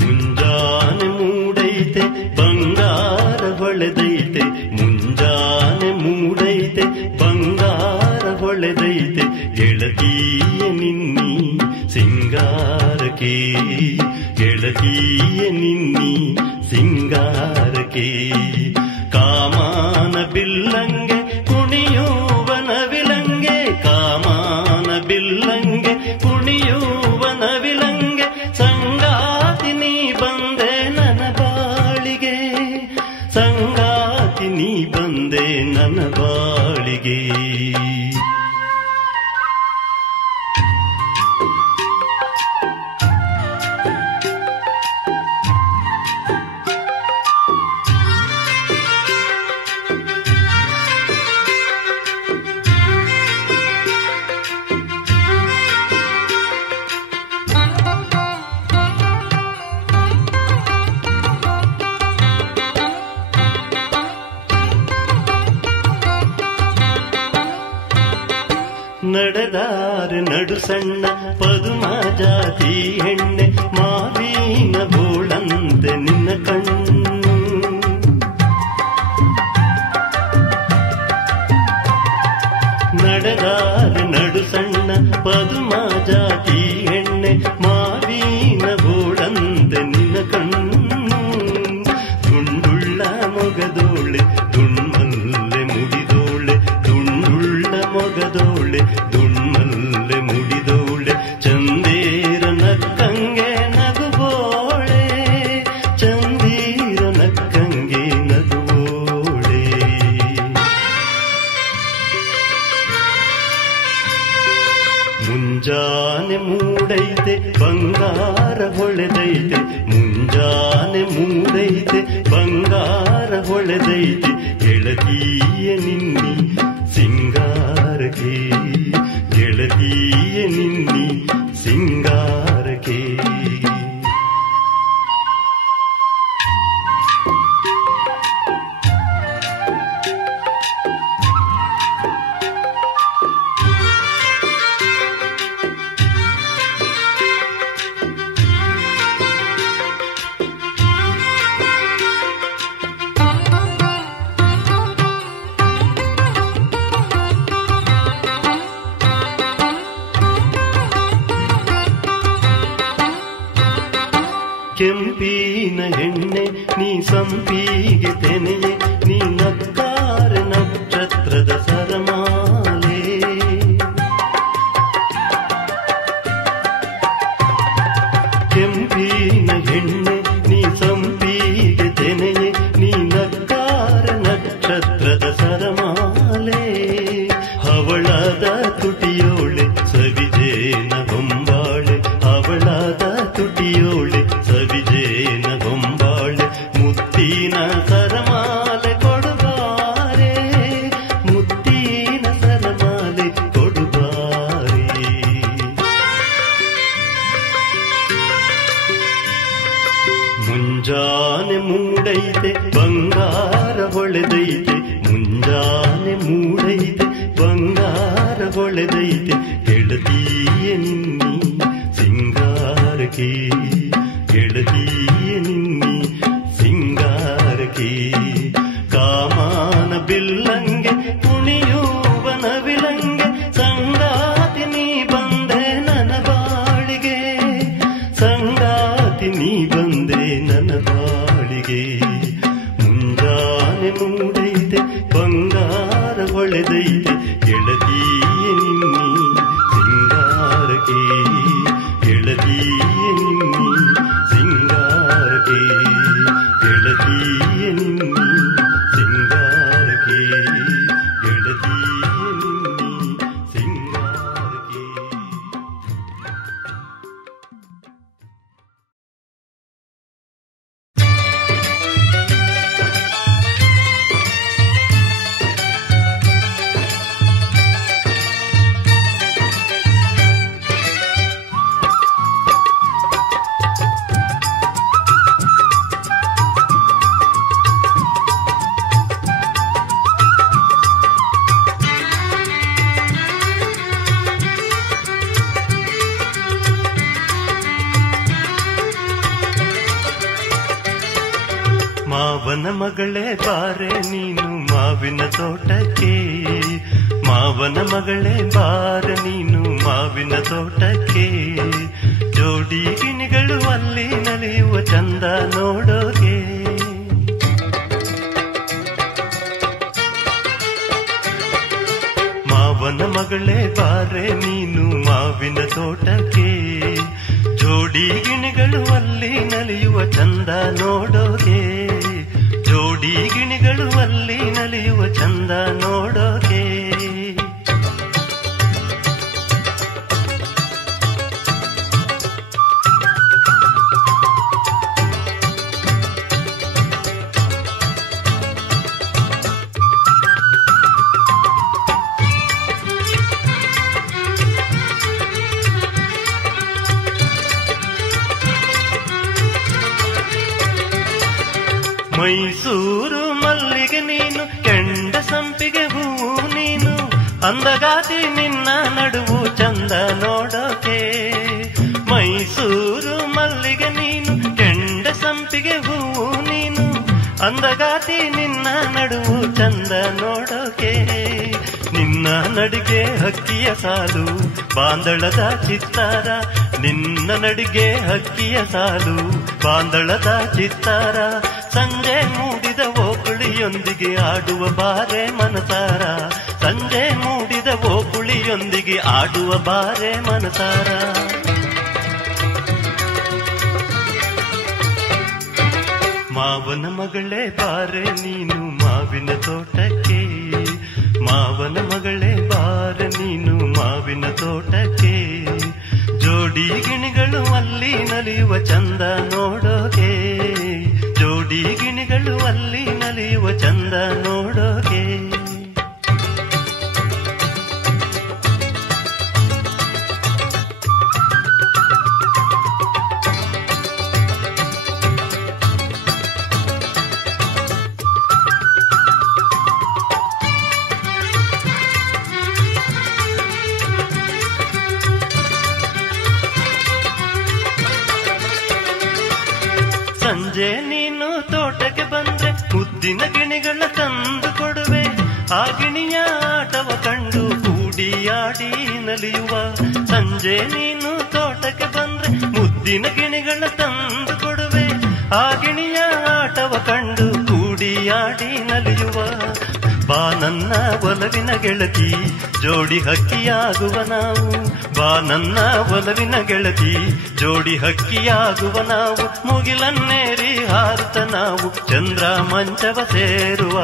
ಮುಂಜಾನೆ ಮೂಡೈತೆ ಬಂಗಾರ ಹೊಳೆದೈತೆ, ಮುಂಜಾನೆ ಮೂಡೈತೆ ಬಂಗಾರ ಹೊಳೆದೈತೆ, ಗೆಳತಿಯ ನಿನ್ನಿ ಸಿಂಗಾರಕ್ಕೆ, ಗೆಳತಿಯ ನಿನ್ನಿ ಸಿಂಗಾರಕ್ಕೆ. ಕಾಮಾನ ಬಿಲ್ಲಂಗೆ ಕುಣಿಯುವನ ವಿಲಂಗೆ, ಕಾಮಾನ ಬಿಲ್ಲಂಗೆ ಕುಣಿಯುವನ ವಿಲಂಗೆ, ಸಂಗಾತಿ ನೀ ಬಂದೆ ನನ್ನ ಬಾಳಿಗೆ, ಸಂಗಾತಿ ನೀ ಬಂದೆ ನನ್ನ ಬಾಳಿಗೆ. ನಡೆದಾರೆ ನಡು ಸಣ್ಣ ಪದುಮ ಜಾತಿ ಹೆಣ್ಣೆ, ಮಾವಿನ ಬೋಳಂತೆ ನಿನ್ನ ಕಣ್ಣು. ನಡೆದಾರೆ ನಡು ಸಣ್ಣ ಪದುಮ ಜಾತಿ ಹೆಣ್ಣೆ, ಮಾವಿನ ಬೋಳಂತೆ ನಿನ್ನ ಕಣ್ಣು. ದುಂಡುಳ್ಳ ಮೊಗದೋಳೆ ದುಣ್ಮಲ್ಲೆ ಮುಡಿದೋಳೆ, ದುಂಡುಳ್ಳ ಮೊಗದೋಳೆ ದುಣ್ಮಲ್ಲೆ ಮುಡಿದೋಳೆ, ಚಂದೇರ ನಕ್ಕಂಗೆ ನಗುವೋಳೆ, ಚಂದೀರ ನಕ್ಕಂಗೆ ನಗುವೋಳೆ. ಮುಂಜಾನೆ ಮೂಡೈತೆ ಬಂಗಾರ ಹೊಳೆದೈತೆ, ಮುಂಜಾನೆ ಮೂಡೈತೆ ಬಂಗಾರ ಹೊಳೆದೈತೆ, ಗೆಳತಿಯ ನಿನ್ನಿ ಸಿಂಗಾರಕ್ಕೆ, ಗೆಳತಿಯ ನಿನ್ನಿ ಸಿಂಗಾರಕ್ಕೆ. ಕೆಂಪಿನ ಹೆಣ್ಣೆ ನೀ ಸಂಪಿಗೆ ತೆನೆಯೇ, ನೀ ನಕ್ಕಾರ ನಕ್ಷತ್ರದ ಸರಮಾಲೆ. ಕೆಂಪಿನ ಹೆಣ್ಣೆ ನೀ ಸಂಪಿಗೆ ತೆನೆಯೇ, ನೀ ನಕ್ಕಾರ ನಕ್ಷತ್ರದ ಸರಮಾಲೆ. ಹವಳದ ತುಟಿಯೋಳೆ ಸವಿಜೇನ ಗೊಂಬಾಳೆ, ಹವಳದ ತುಟಿಯೋಳೆ ಸವಿಜೇನ ಗೊಂಬಾಳೆ, ಮುತ್ತಿನ ಸರಮಾಲೆ ಕೊಡುಬಾರೆ, ಮುತ್ತಿನ ಸರಮಾಲೆ ಕೊಡುಬಾರೆ. ಮುಂಜಾನೆ ಮೂಡೈತೆ ಬಂಗಾರ ಹೊಳೆದೈತೆ, ಮುಂಜಾನೆ ಮೂಡೈತೆ ಬಂಗಾರ ಹೊಳೆದೈತೆ, ಗೆಳತಿಯ ನಿನ್ನಿ ಸಿಂಗಾರಕ್ಕೆ, ಗೆಳತಿಯ ನಿನ್ನಿ ಸಿಂಗಾರಕ್ಕೆ. ಕಾಮಾನ ಬಿಲ್ಲಂಗೆ ಕುಣಿಯುವನ ವಿಲಂಗೆ, ಸಂಗಾತಿ ನೀ ಬಂದೆ ನನ್ನ ಬಾಳಿಗೆ, ಸಂಗಾತಿ ನೀ ಬಂದೆ ನನ್ನ ಬಾಳಿಗೆ. ಮುಂಜಾನೆ ಮೂಡೈತೆ ಬಂಗಾರ ಹೊಳೆದೈತೆ, ಗೆಳತಿಯ ನಿನ್ನಿ ಸಿಂಗಾರಕ್ಕೆ, ಗೆಳತಿಯ ನಿನ್ನಿ ಸಿಂಗಾರಕ್ಕೆ, ಗೆಳತಿಯ ನಿನ್ನಿ ಸಿಂಗಾರಕ್ಕೆ, ಗೆಳತಿಯ ನಿನ್ನಿ ಸಿಂಗಾರಕ್ಕೆ. ಮಾವನ ಮಗಳೇ ಬಾರೆ ನೀನು ಮಾವಿನ ತೋಟಕ್ಕೆ, ಮಾವನ ಮಗಳೇ ಬಾರೆ ನೀನು ಮಾವಿನ ತೋಟಕ್ಕೆ. ಜೋಡಿ ಗಿಣಿಗಳು ಅಲ್ಲಿ ನಲಿಯುವ ಚಂದ ನೋಡೋಗೆ. ಮಾವನ ಮಗಳೇ ಬಾರೆ ನೀನು ಮಾವಿನ ತೋಟಕ್ಕೆ, ಜೋಡಿ ಗಿಣಿಗಳು ಅಲ್ಲಿ ನಲಿಯುವ ಚಂದ ನೋಡೋಗೆ. ಜೋಡಿ ಗಿಣಿಗಳು ಅಲ್ಲಿ ನಲಿಯುವ ಚಂದ ನೋಡೋಗೆ. ಮೈಸೂರು ಮಲ್ಲಿಗೆ ನೀನು, ಕೆಂಡ ಸಂಪಿಗೆ ಹೂವು ನೀನು, ಅಂದಗಾತಿ ನಿನ್ನ ನಡುವು ಚಂದ ನೋಡೋಕೆ. ಮೈಸೂರು ಮಲ್ಲಿಗೆ ನೀನು, ಕೆಂಡ ಸಂಪಿಗೆ ಹೂವು ನೀನು, ಅಂದಗಾತಿ ನಿನ್ನ ನಡುವು ಚಂದ ನೋಡೋಕೆ. ನಿನ್ನ ನಡಿಗೆ ಹಕ್ಕಿಯ ಸಾಲು ಬಾಂದಳದ ಚಿತ್ತಾರ, ನಿನ್ನ ನಡಿಗೆ ಹಕ್ಕಿಯ ಸಾಲು ಬಾಂದಳದ ಚಿತ್ತಾರ. ಸಂಜೆ ಮೂಡಿದ ಓಕುಳಿಯೊಂದಿಗೆ ಆಡುವ ಬಾರೆ ಮನಸಾರ, ಸಂಜೆ ಮೂಡಿದ ಓಕುಳಿಯೊಂದಿಗೆ ಆಡುವ ಬಾರೆ ಮನಸಾರ. ಮಾವನ ಮಗಳೇ ಬಾರೆ ನೀನು ಮಾವಿನ ತೋಟಕ್ಕೆ, ಮಾವನ ಮಗಳೇ ಬಾರೆ ನೀನು ಮಾವಿನ ತೋಟಕ್ಕೆ. ಜೋಡಿ ಗಿಣಿಗಳು ಅಲ್ಲಿ ನಲಿಯುವ ಚಂದ ನೋಡೋಗೆ. ಜೋಡಿ ಗಿಣಿಗಳು ಅಲ್ಲಿ ನಲಿಯುವ ಚಂದ ನೋಡೋಗೆ. ಸಂಜೆ ನೀನು ತೋಟಕ್ಕೆ ಬಂದ್ರೆ ಮುದ್ದಿನ ಗಿಣಿಗಳ ತಂದು ಕೊಡುವೆ. ಆ ಗಿಣಿಯ ಆಟವ ಕಂಡು ಕೂಡಿಯಾಡಿ ನಲಿಯುವ. ಸಂಜೆ ನೀನು ತೋಟಕ್ಕೆ ಬಂದ್ರೆ ಮುದ್ದಿನ ಗಿಣಿಗಳ ತಂದು ಕೊಡುವೆ. ಆ ಗಿಣಿಯ ಆಟವ ಕಂಡು ಕೂಡಿಯಾಡಿ ನಲಿಯುವ. ಬಾ ನನ್ನ ಒಲವಿನ ಗೆಳತಿ ಜೋಡಿ ಹಕ್ಕಿಯಾಗುವ ನಾವು, ಬಾ ನನ್ನ ಒಲವಿನ ಗೆಳತಿ ಜೋಡಿ ಹಕ್ಕಿಯಾಗುವ ನಾವು. ಮುಗಿಲನ್ನೇರಿ ಹಾರುತ್ತ ನಾವು ಚಂದ್ರ ಮಂಚವ ಸೇರುವ,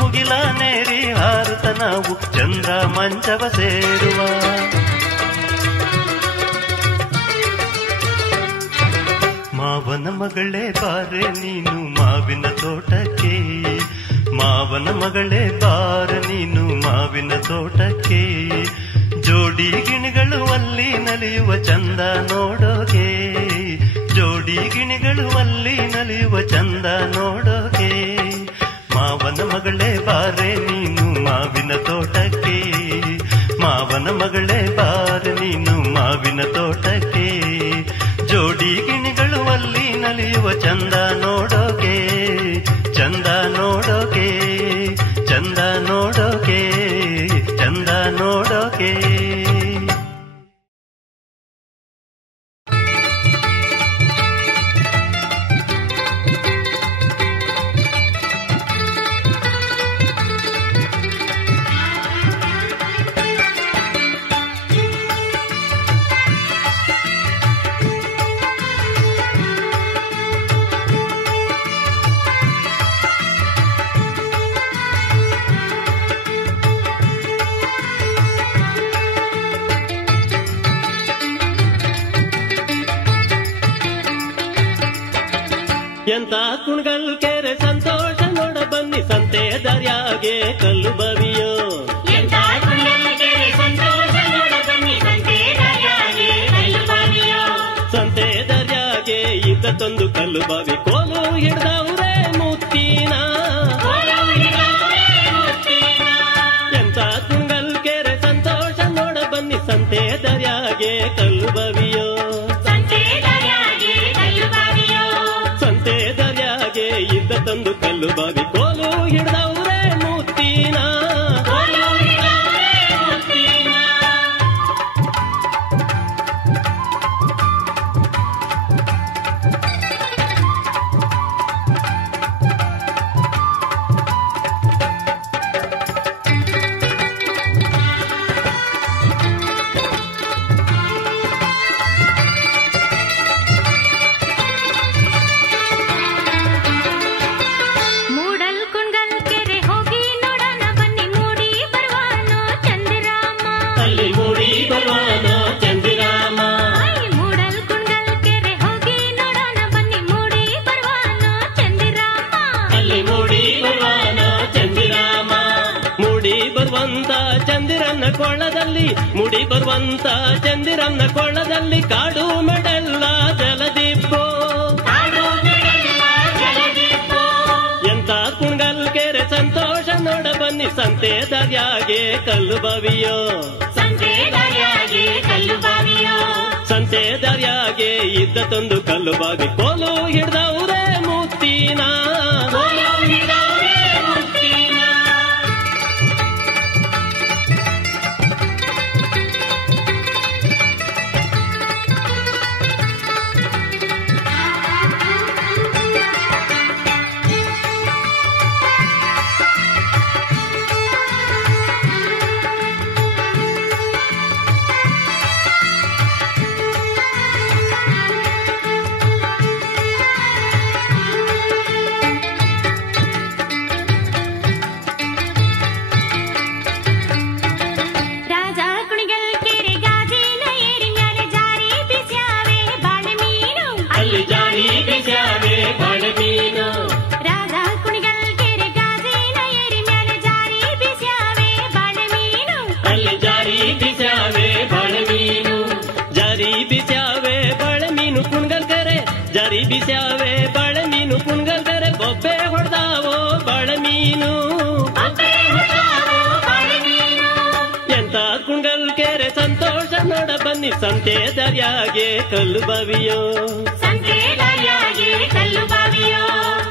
ಮುಗಿಲನ್ನೇರಿ ಹಾರುತ್ತ ನಾವು ಚಂದ್ರ ಮಂಚವ ಸೇರುವ. ಮಾವನ ಮಗಳೇ ಬಾರೆ ನೀನು ಮಾವಿನ ತೋಟಕ್ಕೆ, ಮಾವನ ಮಗಳೇ ಬಾರೆ ನೀನು ಮಾವಿನ ತೋಟಕ್ಕೆ. ಜೋಡಿ ಗಿಣಿಗಳು ಅಲ್ಲಿ ನಲಿಯುವ ಚಂದ ನೋಡೋಗೆ. ಜೋಡಿ ಗಿಣಿಗಳು ಅಲ್ಲಿ ನಲಿಯುವ ಚಂದ ನೋಡೋಗೆ. ಮಾವನ ಮಗಳೇ ಬಾರೆ ನೀನು ಮಾವಿನ ತೋಟಕ್ಕೆ, ಮಾವನ ಮಗಳೇ ಬಾರೆ ನೀನು ಮಾವಿನ ತೋಟಕ್ಕೆ. ಜೋಡಿ ಗಿಣಿಗಳು ಅಲ್ಲಿ ನಲಿಯುವ ಚಂದ ನೋಡೋಕೆ, ಚಂದ ನೋಡೋಕೆ, ಚಂದ ನೋಡೋಕೆ, ಚಂದ ನೋಡೋಕೆ. ಎಂತ ಕುಣಗಲ್ ಕೆರೆ ಸಂತೋಷ ನೋಡ ಬನ್ನಿ ಸಂತೆ ದರ್ಯಾಗೆ ಕಲ್ಲು ಬವಿಯೋ. ಎಂತ ಕುಣಗಲ್ ಕೆರೆ ಸಂತೋಷ ನೋಡ ಬನ್ನಿ ಸಂತೆ ದರ್ಯಾಗೆ ಕಲ್ಲು ಬವಿಯೋ. ಸಂತೆ ದರ್ಯಾಗೆ ಇದ್ದತ್ತೊಂದು ಕಲ್ಲು ಬಾವಿ ಕೋಲು ಹಿಡ್ದವ್ರೆ ಮುತ್ತಿನ. ಎಂತ ಕುಣಗಲ್ ಕೆರೆ ಸಂತೋಷ ನೋಡ ಬನ್ನಿ ಸಂತೆ ದರ್ಯಾಗೆ ಕಲ್ಲು ಬವಿಯೋ. ಸಂತೆ ದರ್ಯಾಗೆ ಇದ್ದ ತಂದು ಕಲ್ಲು ಬಾವಿ ಕೋಲು ಹಿಡ್ದವ್ರೆ ಮೂತಿನ ಚಂದಿರನ್ನ ಕೊಳ್ಳದಲ್ಲಿ ಮುಡಿ ಬರುವಂತ ಚಂದಿರನ್ನ ಕೊಳ್ಳದಲ್ಲಿ ಕಾಡು ಮೆಡೆಲ್ಲ ಜಲದಿಬ್ಬೋ ಎಂತ ಕುಣಗಲ್ ಕೆರೆ ಸಂತೋಷ ನೋಡ ಬನ್ನಿ ಸಂತೆ ದರ್ಯಾಗೆ ಕಲ್ಲು ಬಾವಿಯೋ ಸಂತೆ ದರ್ಯಾಗೆ ಇದ್ದ ತಂದು ಕಲ್ಲು ಬಾವಿ ಕೋಲು ಹಿಡ್ದವ್ರೆ ಮೂತಿನ ಜಾರಿ ಬಿಸ್ಯಾವೆ ಬಾಳೆ ಮೀನು ಕುಣ್ಗಲ್ ಬೇರೆ ಬೊಬ್ಬೆ ಹೊಡೆದಾವೋ ಬಾಳೆ ಮೀನು ಎಂತ ಕುಣ್ಗಲ್ ಕೆರೆ ಸಂತೋಷ ನೋಡ ಬನ್ನಿ ಸಂತೆ ದರ್ಯಾಗೆ ಕಲ್ಲು ಬಾವಿಯೋ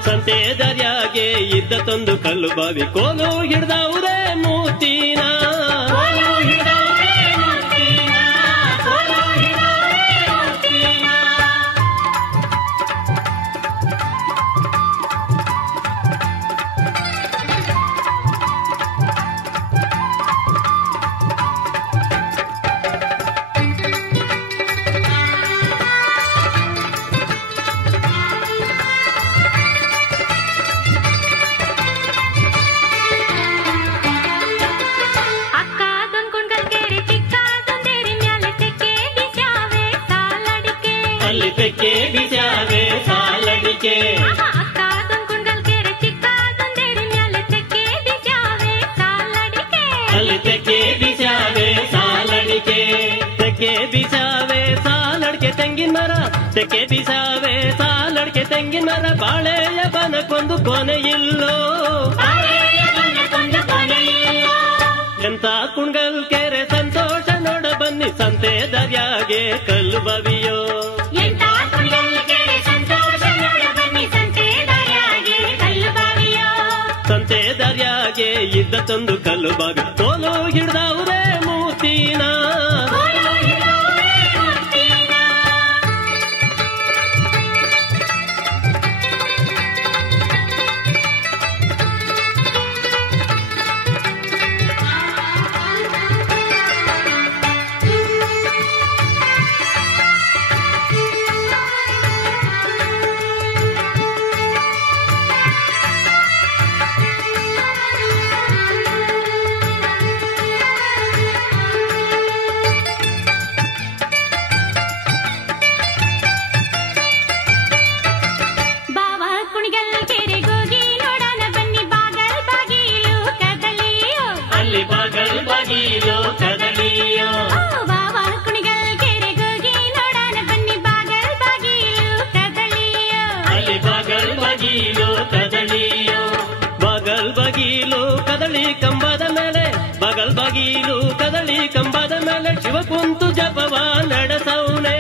ಸಂತೆ ದರ್ಯಾಗೆ ಇದ್ದ ತಂದು ಕಲ್ಲು ಬಾವಿ ಕೋಲು ಹಿಡ್ದವ್ರೆ ಮೂತಿನ ತೆಕ್ಕೆ ಬಿಸ್ಯಾವೆ ಸಾಲಡಿಕೆ ಅಲ್ಲಿ ತೆಕ್ಕೆ ಬಿಸ್ಯಾವೆ ಸಾಲಡಿಕೆ ತೆಕ್ಕೆ ಬಿಸ್ಯಾವೆ ಸಾಲಡಿಕೆ ತೆಂಗಿನ ಮರ ತೆಕ್ಕೆ ಬಿಸ್ಯಾವೆ ಸಾಲಡಿಕೆ ತೆಂಗಿನ ಮರ ಬಾಳೆಯ ಬನಕ್ಕೊಂದು ಕೊನೆ ಇಲ್ಲೋ ಎಂತ ಕುಣ್ಗಲ್ ಕೆರೆ ಸಂತೋಷ ನೋಡ ಬನ್ನಿ ಸಂತೆ ದರ್ಯಾಗೆ ಕಲ್ಲು ಬಾವಿಯೋ ಸಂತೆ ದರ್ಯಾಗೆ ಇದ್ದ ತಂದು ಕಲ್ಲು ಬಾವಿ ಕೋಲು ಹಿಡ್ದವ್ರೆ ಮೂತಿನ ಬಗಲ್ ಬಗೀಲು ಕದಳಿ ಕಂಬದ ಮೇಲೆ ಶಿವ ಕುಂತು ಜಪವ ನಡೆಸೌನೆ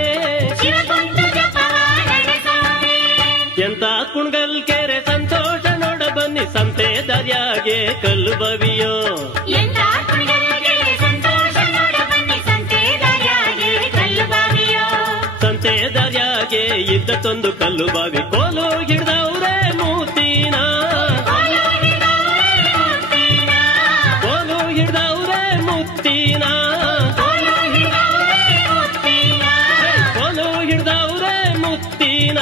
ಎಂತ ಕುಣ್ಗಲ್ ಕೆರೆ ಸಂತೋಷ ಸಂತೆ ದರ್ಯಾಗೆ ಕಲ್ಲು ಬಾವಿಯೋ ಎಲ್ಲ ಕುಣಿಗರಿಗೆ ಸಂತೋಷ ನೋಡ ಬನ್ನಿ ಸಂತೆ ದರ್ಯಾಗೆ ಕಲ್ಲು ಬಾವಿಯೋ ಸಂತೆ ದರ್ಯಾಗೆ ಇದ್ದತ್ತೊಂದು ಕಲ್ಲು ಬಾವಿ ಕೋಲು ಹಿಡ್ದವ್ರೆ ಮೂತಿನ ಕೋಲು ಹಿಡ್ದವ್ರೆ ಮುತ್ತಿನ ಕೋಲು ಹಿಡ್ದವ್ರೆ ಮುತ್ತಿನ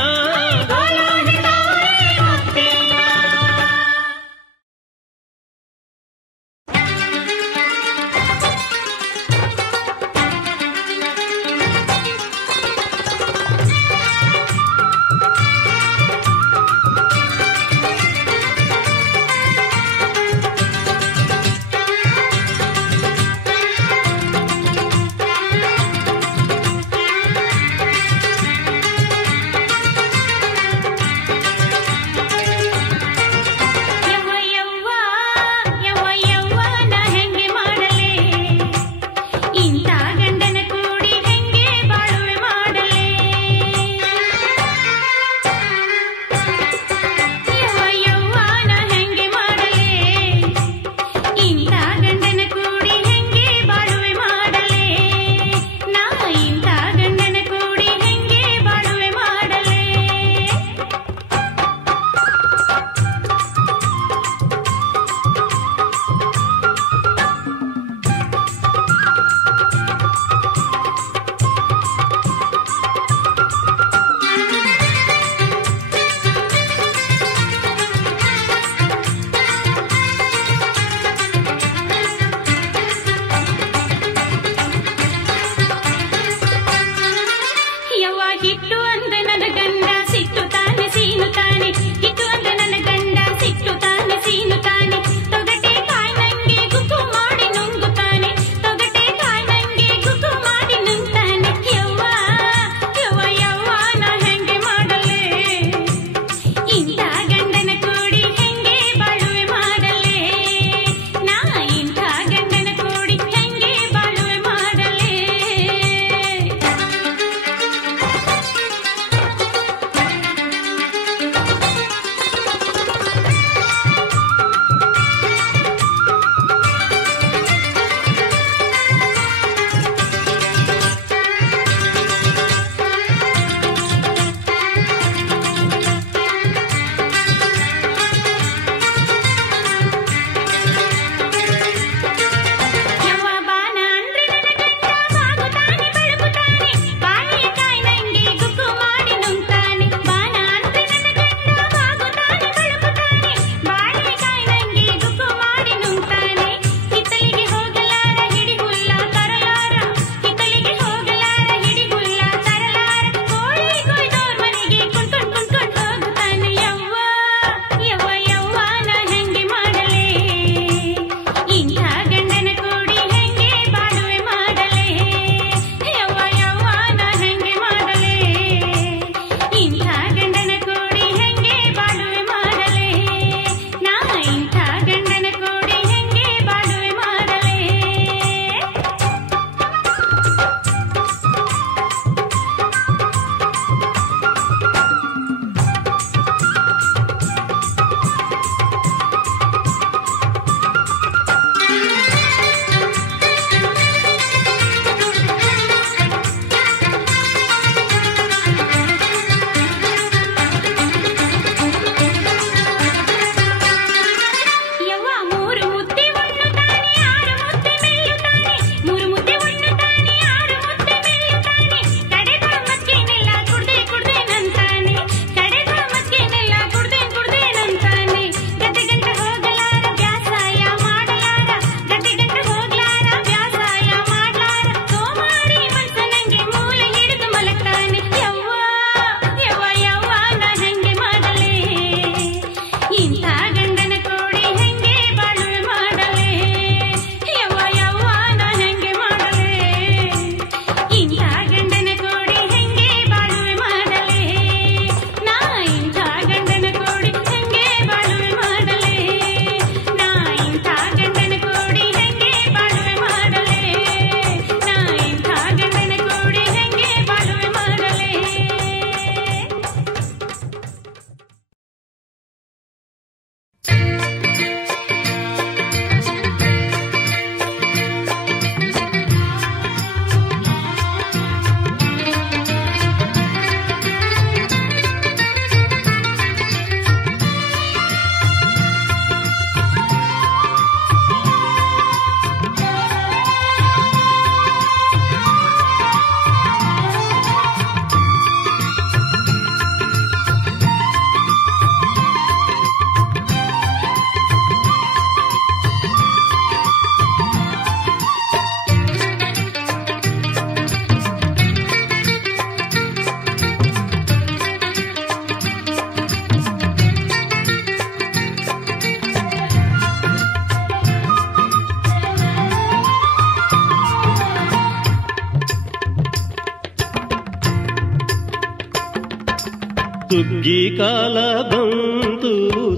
ಸುಗ್ಗಿ ಕಾಲ ಬಂತು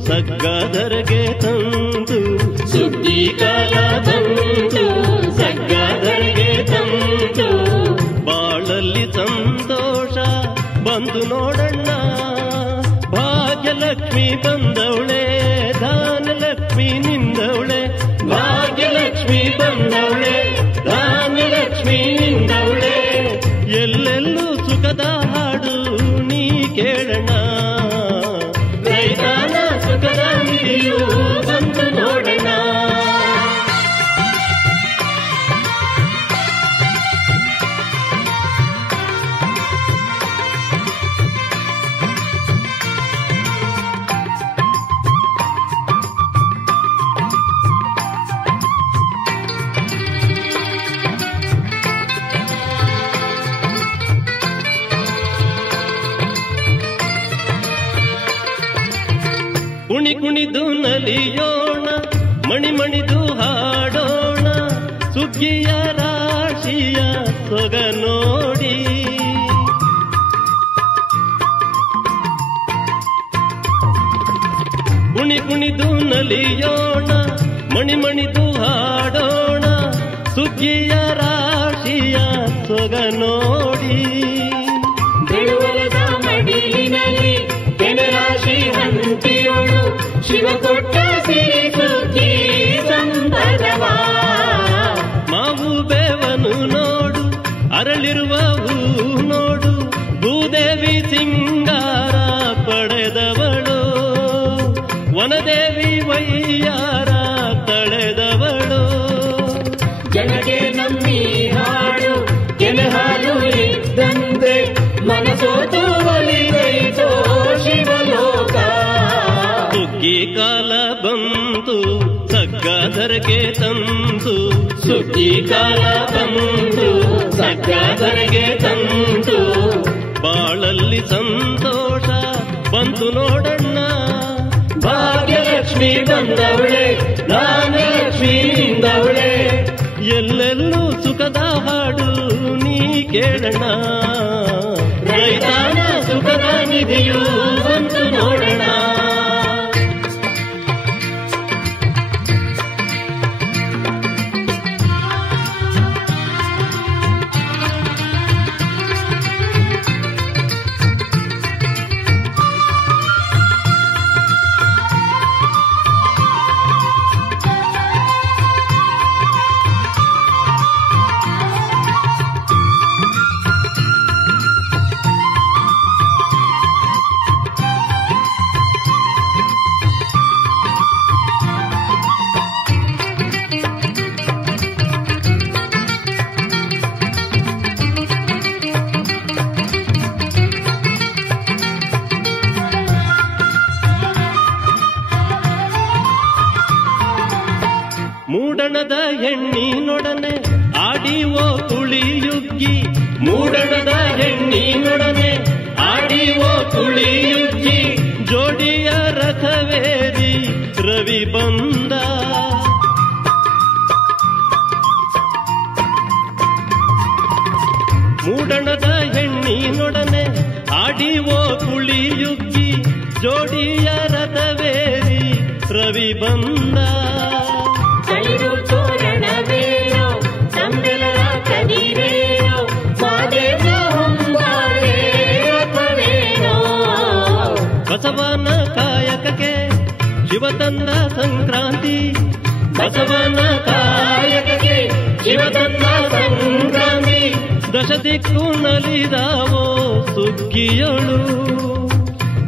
ಸಗ್ಗದರಗೆ ತಂತು, ಸುಗ್ಗಿ ಕಾಲ ಬಂತು ಸಗ್ಗದರಗೆ ತಂತು, ಬಾಳಲ್ಲಿ ಸಂತೋಷ ಬಂದು ನೋಡಣ್ಣ, ಭಾಗ್ಯಲಕ್ಷ್ಮಿ ಬಂದವಳೆ ಧಾನ್ಯಲಕ್ಷ್ಮಿ ನಿಂದವಳೆ, ಭಾಗ್ಯಲಕ್ಷ್ಮಿ ಬಂದವಳೆ ಧಾನ್ಯಲಕ್ಷ್ಮಿ ನಿಂದವಳೆ, ಎಲ್ಲೆಲ್ಲೂ ಸುಖದ ಹಾಡು ನೀ ಕೇಳಣ, ರೈತನ ಸುಖದ ನಿಧಿಯು ಬಂದು ನೋಡಣ. ಕುಣಿ ಕುಣಿದು ನಲಿಯೋಣ ಮಣಿಮಣಿದು ಹಾಡೋಣ, ಸುಗ್ಗಿಯ ರಾಶಿಯ ಸೊಗ ನೋಡಿ, ಕುಣಿ ಕುಣಿದು ನಲಿಯೋಣ ಮಣಿಮಣಿದು ಹಾಡೋಣ, ಸುಗ್ಗಿಯ ರಾಶಿಯ ಸೊಗ ನೋಡಿ, ಬೆಳುವಲದ ಮಡಿಲಿನಲ್ಲಿ ಬೆನರಾಶಿ ಹಂಪಿಯೋಳು, ಶಿವ ಕೊಟ್ಟ ಸಿರಿ ಸುಗ್ಗಿ ಸಂಪದವ, ಮಾವು ಬೇವನು ನೋಡು ಅರಳಿರುವ ಹೂ ನೋಡು, ಭೂದೇವಿ ಸಿಂಗಾರ ಪಡೆದವಳು, ವನದೇವಿ ವೈಯಾರ ತಳೆದವಳು, ಜನಗೆ ನಮ್ಮಿ ಹಾಡು ಕೆನೆ ಹಾಲು ಇದ್ದಂತೆ ಮನಸೋತು ಒಲಿದೈತೋ ಶಿವಲೋಕ, ಸುಗ್ಗಿ ಕಾಲ ಬಂತು ಸಗ್ಗದರಗೆ ತಂತು, ಸುಗ್ಗಿ ಕಾಲ ಬಂತು ಸಗ್ಗದರಗೆ ತಂತು, ಬಾಳಲ್ಲಿ ಸಂತೋಷ ಬಂತು ನೋಡಣ್ಣ, ಭಾಗ್ಯಲಕ್ಷ್ಮಿ ಬಂದವಳೆ ಧಾನ್ಯಲಕ್ಷ್ಮಿ ನಿಂದವಳೆ, ಎಲ್ಲೆಲ್ಲೂ ಸುಖದ ಹಾಡು ನೀ ಕೇಳಣ, ರೈತನ ಸುಖದ ನಿಧಿಯು ಬಂತು ನೋಡಣ. ಮೂಡಣದ ಹೆಣ್ಣಿನೊಡನೆ ಆಡಿವೋ ತುಳಿಯುಗ್ಗಿ, ಮೂಡಣದ ಹೆಣ್ಣಿನೊಡನೆ ಆಡಿವೋ ತುಳಿಯುಗ್ಗಿ, ಜೋಡಿಯ ರಥವೇರಿ ರವಿ ಬಂದ, ಮೂಡಣದ ಹೆಣ್ಣಿನೊಡನೆ ಆಡಿವೋ ತುಳಿಯುಗ್ಗಿ, ಜೋಡಿಯ ರಥವೇರಿ ರವಿ ಬಂದ, ತಳಿರು ತೋರಣವೇನೋ ಸಂಬೆಲರ ಕದಿರೇನೋ ಮಾದೇವ ಹೊಂಬಾಳೆ ರಥವೇನೋ, ಬಸವನ ಕಾಯಕಕ್ಕೆ ಶಿವ ತಂದ ಸಂಕ್ರಾಂತಿ, ಬಸವನ ಕಾಯಕಕ್ಕೆ ಶಿವ ತಂದ ಸಂಕ್ರಾಂತಿ, ದಶ ದಿಕ್ಕು ನಲಿದಾವೋ ಸುಗ್ಗಿಯಳು,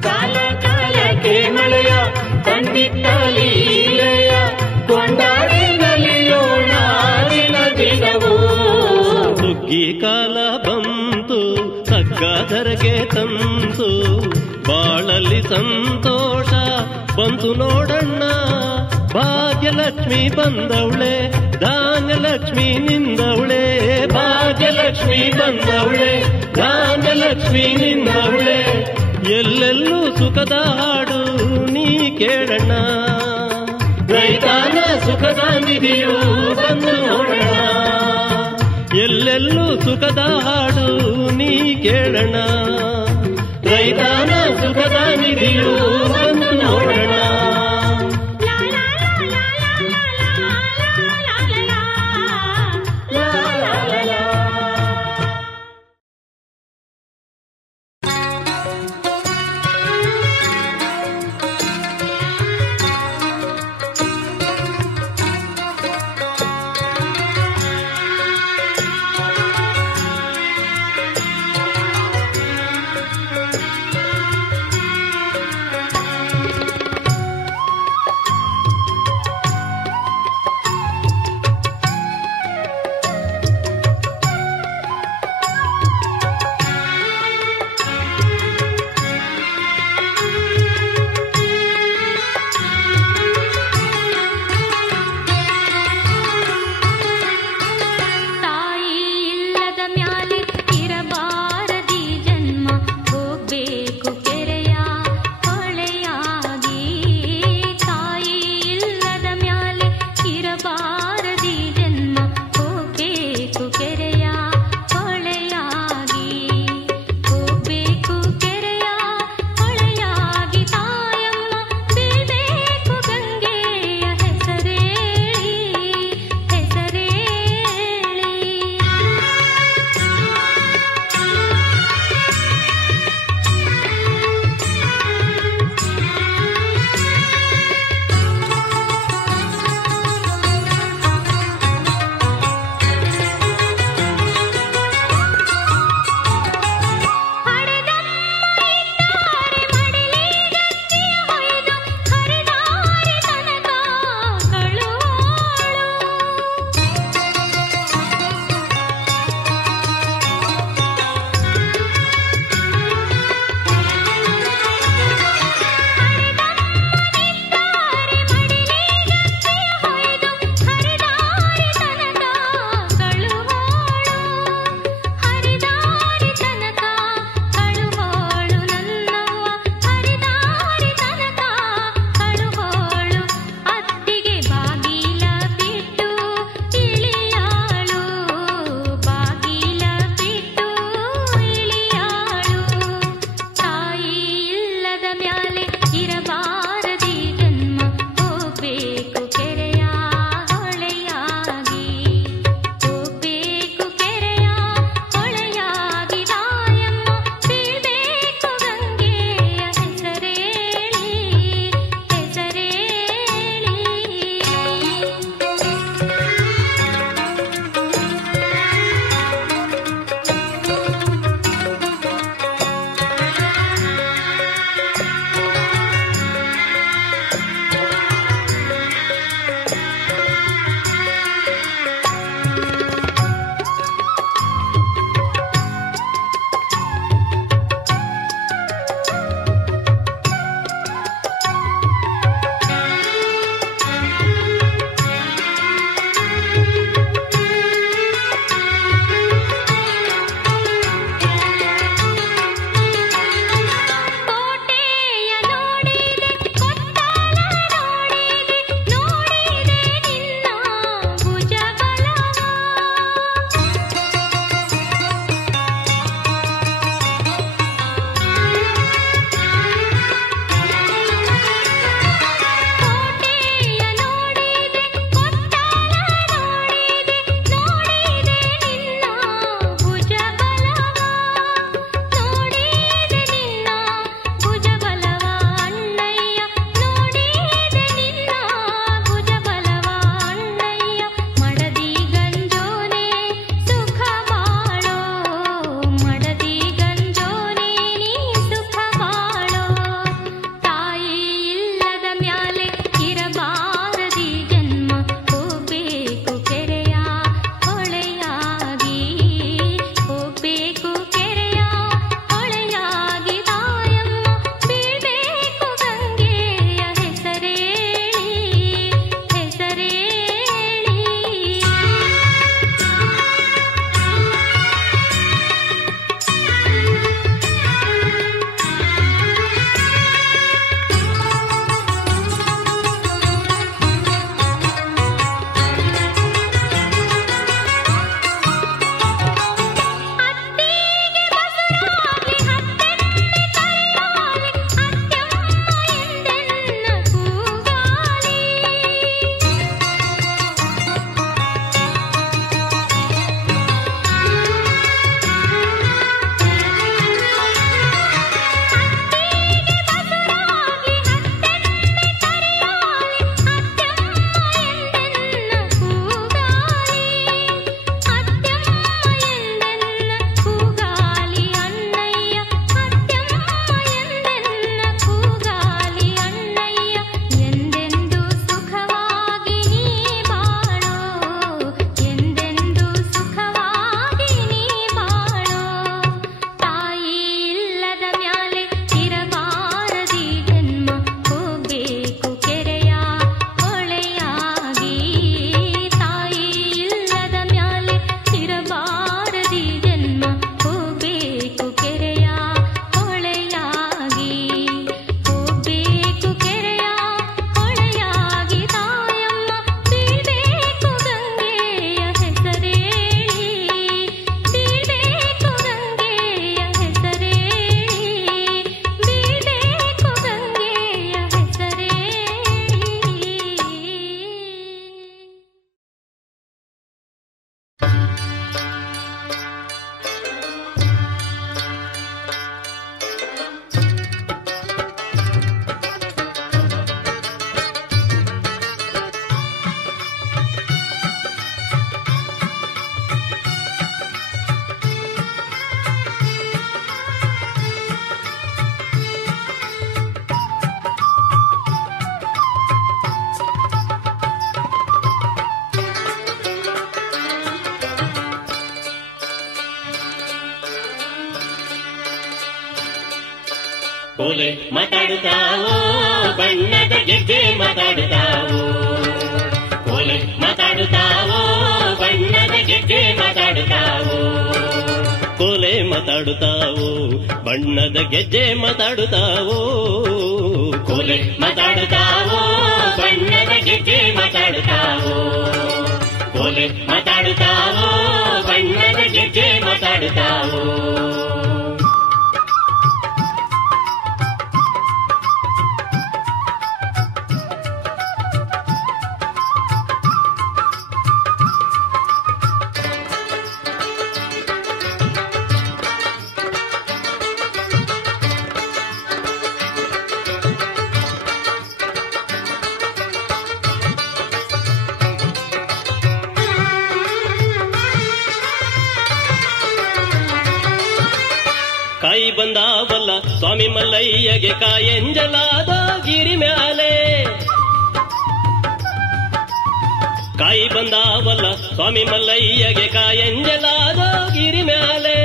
ಕಾಲ ಕಾಲಕ್ಕೆ ಮಳೆಯ ತಂದಿಟ್ಟ ಲೀಲೆಯ ಕೊಂಡಾಡಿ ನಲಿಯೋಣ ದಿನ ದಿನವೂ, ಸುಗ್ಗಿ ಕಾಲ ಬಂತು ಸಗ್ಗದರಗೆ ತಂತು, ಬಾಳಲ್ಲಿ ಸಂತೋಷ ಬಂತು ನೋಡಣ್ಣ, ಭಾಗ್ಯಲಕ್ಷ್ಮಿ ಬಂದವಳೆ ಧಾನ್ಯಲಕ್ಷ್ಮಿ ನಿಂದವಳೆ, ಭಾಗ್ಯಲಕ್ಷ್ಮಿ ಬಂದವಳೆ ಧಾನ್ಯಲಕ್ಷ್ಮಿ ನಿಂದವಳೆ, ಎಲ್ಲೆಲ್ಲೂ ಸುಖದ ಹಾಡು ನೀ ಕೇಳಣ್ಣ, ರೈತನ ಸುಖದ ನಿಧಿಯು ಬಂದು ನೋಡೋಣ, ಎಲ್ಲೆಲ್ಲೂ ಸುಖದ ಹಾಡು ನೀ ಕೇಳೋಣ, ರೈತನ ಸುಖದ ಮಾತಾಡುತ್ತಾವೋ ಬಣ್ಣದ ಗೆಜ್ಜೆ ಮಾತಾಡುತ್ತಾವೋ ಕೋಲೆ ಮಾತಾಡುತ್ತಾವೋ ಬಣ್ಣದ ಗೆಜ್ಜೆ ಮಾತಾಡುತ್ತಾವೋ ಕೋಲೆ ಮಾತಾಡುತ್ತಾವೋ ಬಣ್ಣದ ಗೆಜ್ಜೆ ಮಾತಾಡುತ್ತಾವೋ ಕೋಲೆ ಮಾತಾಡುತ್ತಾವೋ ಬಣ್ಣದ ಗೆಜ್ಜೆ ಮಾತಾಡುತ್ತಾವೋ ಕೋಲೆ ಮಾತಾಡುತ್ತಾವೋ ಬಣ್ಣದ ಗೆಜ್ಜೆ ಮಾತಾಡುತ್ತಾವೋ ಕಾಯಿ ಬಂದಾವಲ್ಲ ಸ್ವಾಮಿ ಮಲ್ಲಯ್ಯಗೆ ಕಾಯಂಜಲಾದ ಗಿರಿ ಮ್ಯಾಲೆ ಕಾಯಿ ಬಂದಾವಲ್ಲ ಸ್ವಾಮಿ ಮಲ್ಲಯ್ಯಗೆ ಕಾಯಂಜಲಾದ ಗಿರಿ ಮ್ಯಾಲೆ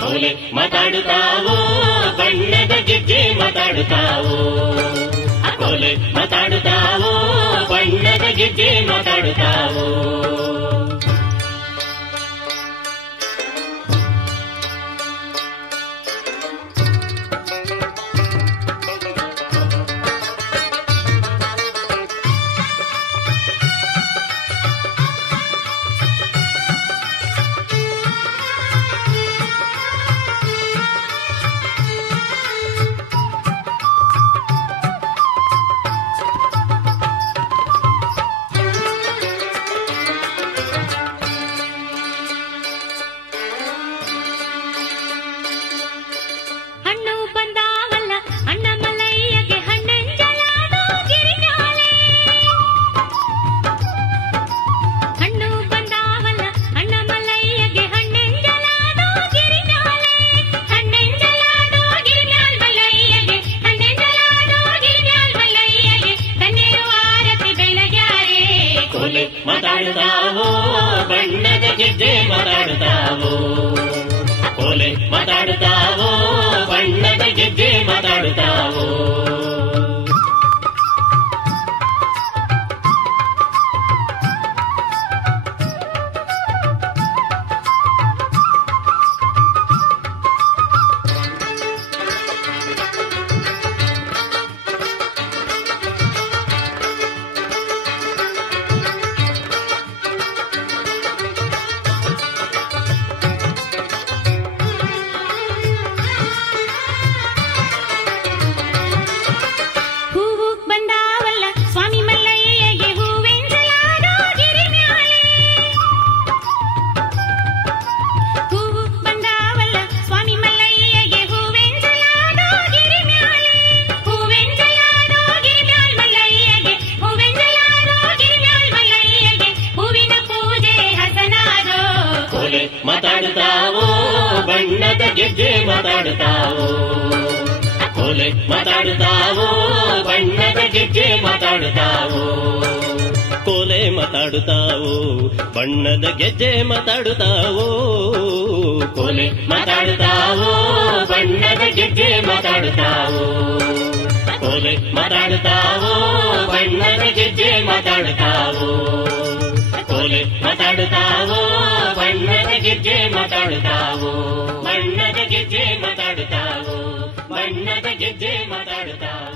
ಕೋಲೆ ಮಾತಾಡುತ್ತಾವೋ ಬಣ್ಣದ ಗೆಜ್ಜೆ ಮಾತಾಡುತ್ತಾವೋ ಕೋಲೆ ಮಾತಾಡುತ್ತಾವೋ ಬಣ್ಣದ ಗೆಜ್ಜೆ ಮಾತಾಡುತ್ತಾವೋ ಮಾತಾಡುತ್ತಾವೋ ಬಣ್ಣದ ಗೆಜ್ಜೆ ಮಾತಾಡುತ್ತಾವೋ ಕೋಲೆ ಮಾತಾಡುತ್ತಾವೋ ಬಣ್ಣದ ಗೆಜ್ಜೆ ಮಾತಾಡುತ್ತಾವೋ ಮಾತಾಡುತ್ತಾವೋ ಬಣ್ಣದ ಗೆಜ್ಜೆ ಮಾತಾಡುತ್ತಾವೋ ಕೋಲೆ ಮಾತಾಡುತ್ತಾವೋ ಬಣ್ಣದ ಗೆಜ್ಜೆ ಮಾತಾಡುತ್ತಾವೋ ಕೋಲೆ ಮಾತಾಡುತ್ತಾವೋ ಬಣ್ಣದ ಗೆಜ್ಜೆ ಮಾತಾಡುತ್ತಾವೋ ಕೋಲೆ ಮಾತಾಡುತ್ತಾವೋ ಬಣ್ಣದ ಗೆಜ್ಜೆ ಮಾತಾಡುತ್ತಾವೋ ಕೋಲೆ ಮಾತಾಡುತ್ತಾವೋ ಬಣ್ಣದ ಗೆಜ್ಜೆ ಮಾತಾಡುತ್ತಾವೋ ಕೋಲೆ ಮಾತಾಡುತ್ತಾವೋ ಬಣ್ಣದ ಗೆಜ್ಜೆ ಮಾತಾಡುತ್ತಾವೋ ಬಣ್ಣದ ಗೆಜ್ಜೆ ಮಾತಾಡುತ್ತಾವೋ ಬಣ್ಣದ ಗೆಜ್ಜೆ ಮಾತಾಡುತ್ತಾವೋ